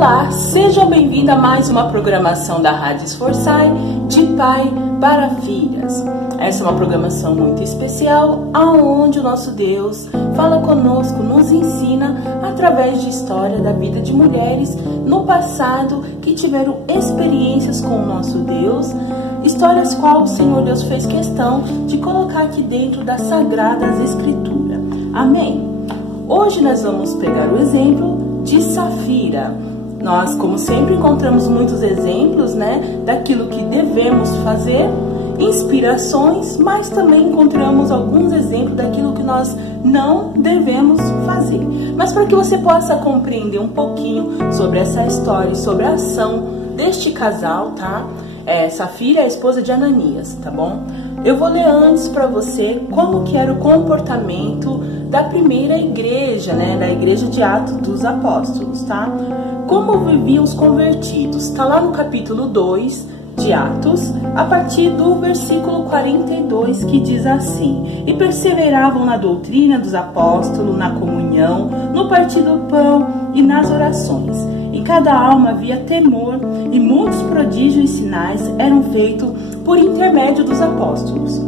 Olá, seja bem-vindo a mais uma programação da Rádio Esforçai, de pai para filhas. Essa é uma programação muito especial, aonde o nosso Deus fala conosco, nos ensina através de história da vida de mulheres no passado que tiveram experiências com o nosso Deus, histórias qual o Senhor Deus fez questão de colocar aqui dentro das Sagradas Escrituras. Amém? Hoje nós vamos pegar o exemplo de Safira. Nós, como sempre, encontramos muitos exemplos, daquilo que devemos fazer, inspirações, mas também encontramos alguns exemplos daquilo que nós não devemos fazer. Mas para que você possa compreender um pouquinho sobre essa história, sobre a ação deste casal, tá? Safira é a esposa de Ananias, tá bom? Eu vou ler antes para você como que era o comportamento da primeira igreja, da igreja de Atos dos Apóstolos, tá? Como viviam os convertidos, tá lá no capítulo 2 de Atos, a partir do versículo 42, que diz assim: E perseveravam na doutrina dos apóstolos, na comunhão, no partir do pão e nas orações. Em cada alma havia temor, e muitos prodígios e sinais eram feitos por intermédio dos apóstolos.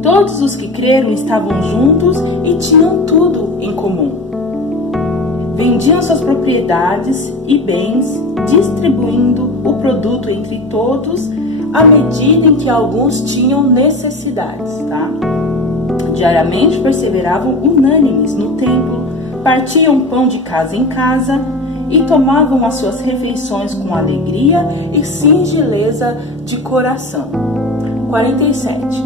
Todos os que creram estavam juntos e tinham tudo em comum. Vendiam suas propriedades e bens, distribuindo o produto entre todos, à medida em que alguns tinham necessidades, tá? Diariamente perseveravam unânimes no templo, partiam pão de casa em casa e tomavam as suas refeições com alegria e singeleza de coração. 47.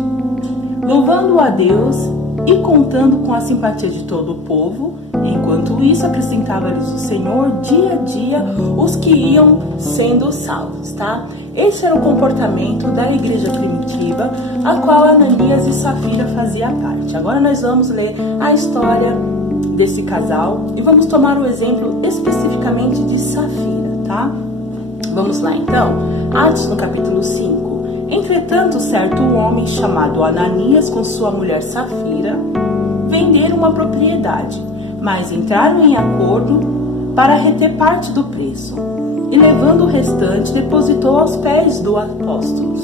Louvando a Deus e contando com a simpatia de todo o povo, enquanto isso acrescentava-lhes o Senhor dia a dia os que iam sendo salvos, tá? Esse era o comportamento da igreja primitiva, a qual Ananias e Safira faziam parte. Agora nós vamos ler a história desse casal e vamos tomar o exemplo especificamente de Safira, tá? Vamos lá então, Atos no capítulo 5. Entretanto, certo homem chamado Ananias com sua mulher Safira venderam uma propriedade, mas entraram em acordo para reter parte do preço, e levando o restante, depositou aos pés dos apóstolos.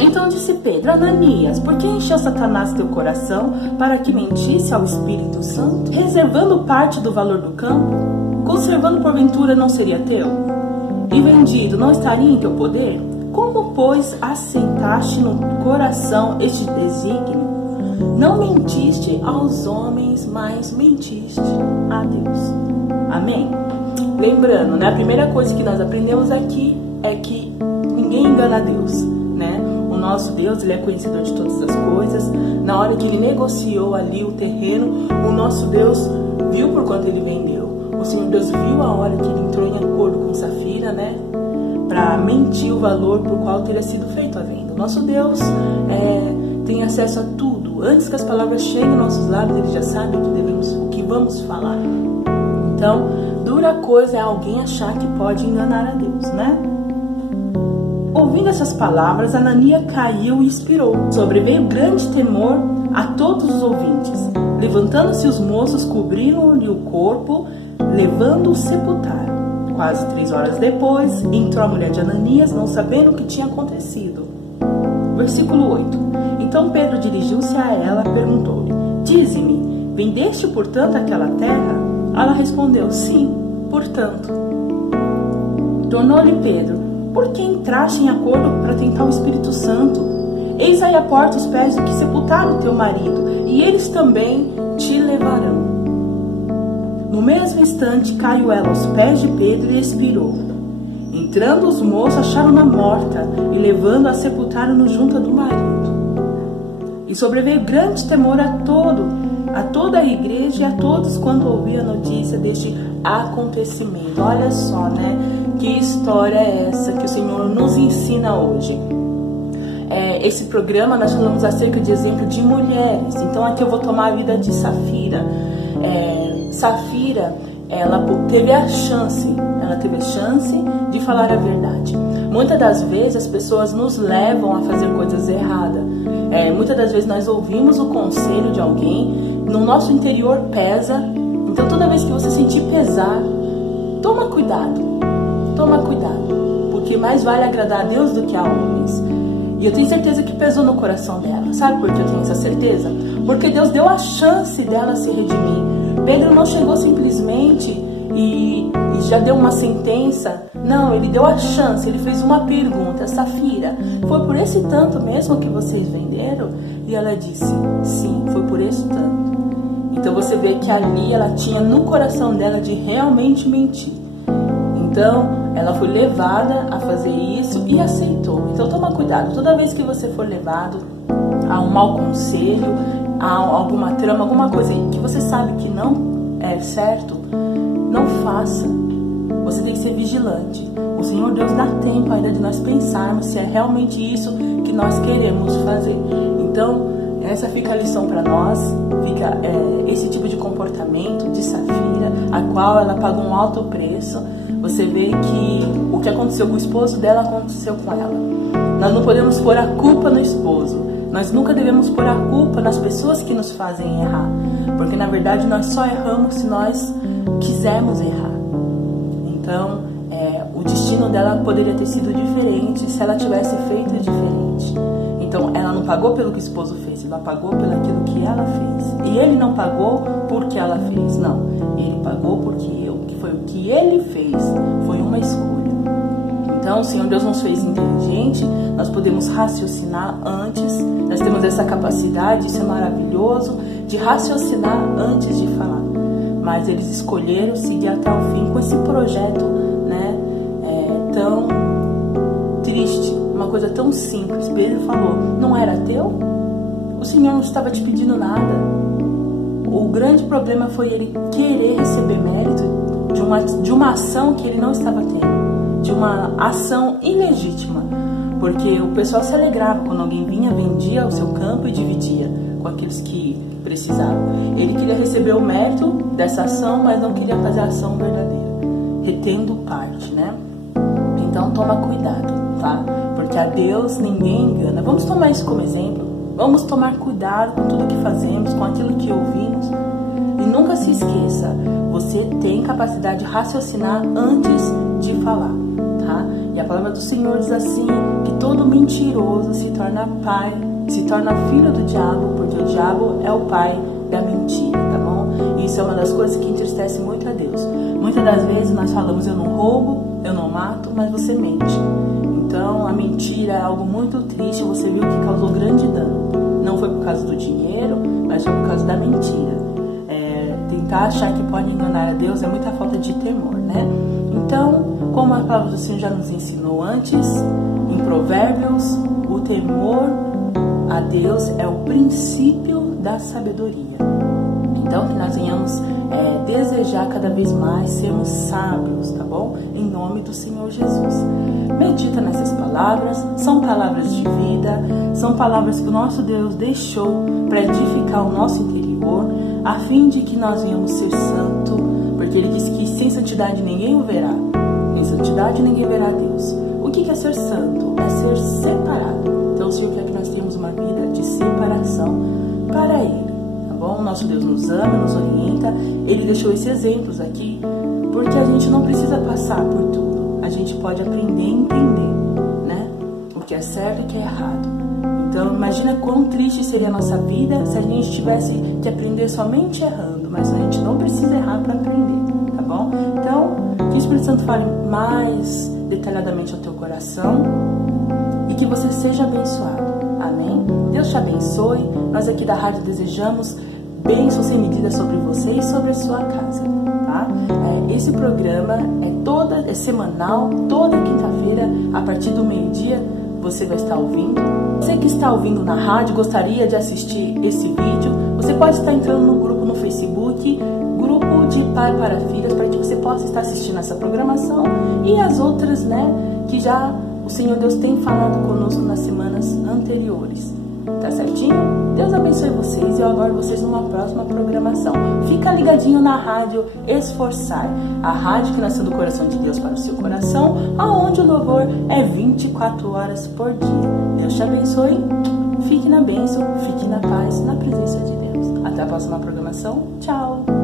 Então disse Pedro: Ananias, por que encheu Satanás teu coração para que mentisse ao Espírito Santo, reservando parte do valor do campo? Conservando porventura não seria teu? E vendido não estaria em teu poder? Como, pois, assentaste no coração este desígnio? Não mentiste aos homens, mas mentiste a Deus. Amém? Lembrando, a primeira coisa que nós aprendemos aqui é que ninguém engana a Deus, O nosso Deus, Ele é conhecedor de todas as coisas. Na hora que Ele negociou ali o terreno, o nosso Deus viu por quanto Ele vendeu. O Senhor Deus viu a hora que Ele entrou em acordo com Safira, para mentir o valor por qual teria sido feito a venda. O nosso Deus tem acesso a tudo. Antes que as palavras cheguem aos nossos lábios, Ele já sabe o que vamos falar. Então, dura coisa é alguém achar que pode enganar a Deus, Ouvindo essas palavras, Ananias caiu e expirou. Sobreveio grande temor a todos os ouvintes. Levantando-se os moços, cobriram-lhe o corpo, levando-o sepultaram. Quase 3 horas depois, entrou a mulher de Ananias, não sabendo o que tinha acontecido. Versículo 8. Então Pedro dirigiu-se a ela e perguntou-lhe: Dize-me, vendeste, portanto, aquela terra? Ela respondeu: Sim, portanto. Tornou-lhe Pedro: Por que entraste em acordo para tentar o Espírito Santo? Eis aí a porta os pés do que sepultaram teu marido, e eles também te levarão. No mesmo instante caiu ela aos pés de Pedro e expirou. Entrando os moços, acharam-na morta, e levando-a sepultaram-no junto do marido. E sobreveio grande temor a toda a igreja e a todos quando ouviam a notícia deste acontecimento. Olha só, que história é essa que o Senhor nos ensina hoje? Esse programa nós falamos acerca de exemplo de mulheres. Então aqui eu vou tomar a vida de Safira. Safira, ela teve a chance de falar a verdade. Muitas das vezes as pessoas nos levam a fazer coisas erradas. Muitas das vezes nós ouvimos o conselho de alguém, no nosso interior pesa. Então toda vez que você sentir pesar, toma cuidado, porque mais vale agradar a Deus do que a homens. E eu tenho certeza que pesou no coração dela. Sabe por que eu tenho essa certeza? Porque Deus deu a chance dela se redimir. Pedro não chegou simplesmente e já deu uma sentença. Não, ele deu a chance, ele fez uma pergunta. Safira, foi por esse tanto mesmo que vocês venderam? E ela disse, sim, foi por esse tanto. Então você vê que ali ela tinha no coração dela de realmente mentir. Então ela foi levada a fazer isso e aceitou. Então toma cuidado, toda vez que você for levado a um mau conselho, a alguma trama, alguma coisa que você sabe que não é certo, não faça. Você tem que ser vigilante. O Senhor Deus dá tempo ainda de nós pensarmos se é realmente isso que nós queremos fazer. Então, essa fica a lição para nós, fica esse tipo de comportamento de Safira, a qual ela pagou um alto preço. Você vê que o que aconteceu com o esposo dela aconteceu com ela. Nós não podemos pôr a culpa no esposo. Nós nunca devemos pôr a culpa nas pessoas que nos fazem errar. Porque na verdade nós só erramos se nós quisermos errar. Então, o destino dela poderia ter sido diferente se ela tivesse feito diferente. Então, ela não pagou pelo que o esposo fez, ela pagou pelo aquilo que ela fez. E ele não pagou porque ela fez, não. Ele pagou porque foi o que ele fez, foi uma escolha. Então, o Senhor Deus nos fez inteligente, nós podemos raciocinar antes, nós temos essa capacidade, isso é maravilhoso, de raciocinar antes de falar. Mas eles escolheram seguir até o fim com esse projeto, né, tão triste, uma coisa tão simples. Pedro falou, não era teu? O Senhor não estava te pedindo nada. O grande problema foi ele querer receber mérito de uma ação que ele não estava tendo, de uma ação ilegítima, porque o pessoal se alegrava quando alguém vinha, vendia o seu campo e dividia com aqueles que precisavam. Ele queria receber o mérito dessa ação, mas não queria fazer a ação verdadeira, retendo parte, né? Então toma cuidado, tá? Porque a Deus ninguém engana. Vamos tomar isso como exemplo. Vamos tomar cuidado com tudo que fazemos, com aquilo que ouvimos. E nunca se esqueça, você tem capacidade de raciocinar antes de falar, tá? E a palavra do Senhor diz assim, que todo mentiroso se torna pai, se torna filho do diabo, porque o diabo é o pai da mentira, tá bom? E isso é uma das coisas que entristece muito a Deus. Muitas das vezes nós falamos, eu não roubo, eu não mato, mas você mente. Então a mentira é algo muito triste, você viu que causou grande dano. Não foi por causa do dinheiro, mas foi por causa da mentira. Tentar achar que pode enganar a Deus é muita falta de temor, né? Então, como a palavra do Senhor já nos ensinou antes, em Provérbios, o temor a Deus é o princípio da sabedoria. Então, que nós venhamos desejar cada vez mais sermos sábios, tá bom? Em nome do Senhor Jesus. Medita nessas palavras, são palavras de vida, são palavras que o nosso Deus deixou para edificar o nosso interior, a fim de que nós venhamos ser santo, porque Ele disse que sem santidade ninguém o verá. Sem santidade ninguém verá a Deus. O que é ser santo? É ser separado. Então o Senhor quer que nós tenhamos uma vida de separação para Ele. Bom, nosso Deus nos ama, nos orienta. Ele deixou esses exemplos aqui porque a gente não precisa passar por tudo. A gente pode aprender a entender, né? O que é certo e o que é errado. Então imagina quão triste seria a nossa vida se a gente tivesse que aprender somente errando. Mas a gente não precisa errar para aprender, tá bom? Então que o Espírito Santo fale mais detalhadamente ao teu coração e que você seja abençoado. Amém? Deus te abençoe. Nós aqui da rádio desejamos bênçãos sem medida sobre você e sobre a sua casa, tá? Esse programa é semanal, toda quinta-feira, a partir do meio-dia, você vai estar ouvindo. Você que está ouvindo na rádio, gostaria de assistir esse vídeo, você pode estar entrando no grupo no Facebook, Grupo de Pai para Filhas, para que você possa estar assistindo essa programação e as outras, né, que já o Senhor Deus tem falado conosco nas semanas anteriores. Tá certinho? Deus abençoe vocês e eu aguardo vocês numa próxima programação. Fica ligadinho na rádio Esforçar, a rádio que nasceu do coração de Deus para o seu coração, aonde o louvor é 24 horas por dia. Deus te abençoe, fique na bênção, fique na paz, na presença de Deus. Até a próxima programação. Tchau!